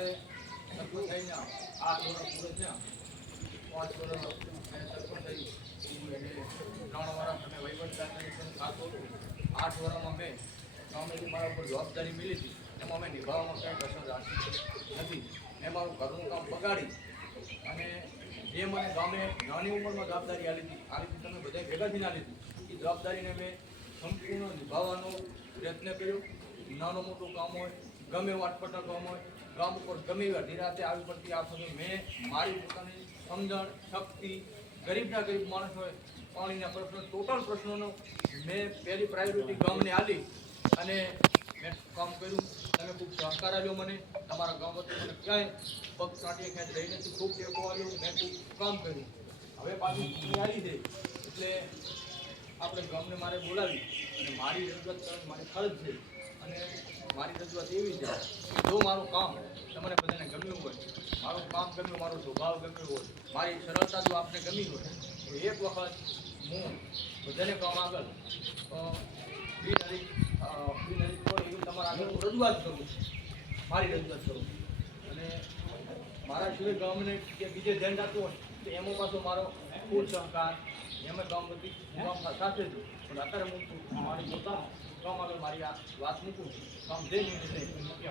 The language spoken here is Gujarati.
મારે સરપંચ થઈને આ વર્ષ પૂરો થયા પાંચ વર્ષ મેં સરપંચ થયું એટલે ત્રણ વર્ષ મેં વહીવટદારની પણ આઠ વર્ષમાં મેં મારા ઉપર જવાબદારી મળી હતી એમાં મેં નિભાવવામાં કંઈ કશો રાખી નથી મેં મારું ઘરનું કામ બગાડી અને જે મને ગામે નાની ઉંમરમાં જવાબદારી આવી હતી આ રીતે તમે બધા ભેગાથી ના લીધી એ જવાબદારીને મેં સંપૂર્ણ નિભાવવાનો પ્રયત્ન કર્યો નાનું મોટું કામ હોય ગમે એવું અટપટલ ગામ હોય, ગામ ઉપર ગમે એવા નિરાતે આવી પડતી આ સમય મેં મારી પોતાની સમજણ, શક્તિ ગરીબના ગરીબ માણસ હોય, પાણીના પ્રશ્નો ટોટલ પ્રશ્નોનો મેં પહેલી પ્રાયોરિટી ગામને આપી અને મેં કામ કર્યું. તમે ખૂબ સહકાર આપ્યો મને, તમારા ગામ વચ્ચે મને ક્યાંય પગ કાઢીએ ક્યાંય રહી નથી, ખૂબ ટેકો આવ્યો મેં ખૂબ કામ કર્યું. હવે પાછું આવી છે, એટલે આપણે ગામને મારે બોલાવી અને મારી રજૂઆત કરવાની મારી ફરજ છે. મારી રજૂઆત એવી છે જો મારું કામ તમને બધાને ગમ્યું હોય મારું કામ ગમ્યું મારો સ્વભાવ ગમ્યો હોય મારી સરળતા જો આપને ગમી હોય તો એક વખત હું બધાને કામ આગળ અ, બિનહરીફ હોય એવી તમારા આગળ રજૂઆત કરું મારી રજૂઆત કરું અને મારા સિવાય ગવર્મેન્ટ કે બીજે ધ્યાન રાખવું હોય તો એમાં પાછો મારો ફૂલ સહકાર, એમાં ગામ બધી ગામ સાથે છું પણ અત્યારે હું મારી પોતાનું. આગળ મારી આ વાત મૂકું કામ જે નિર્ણય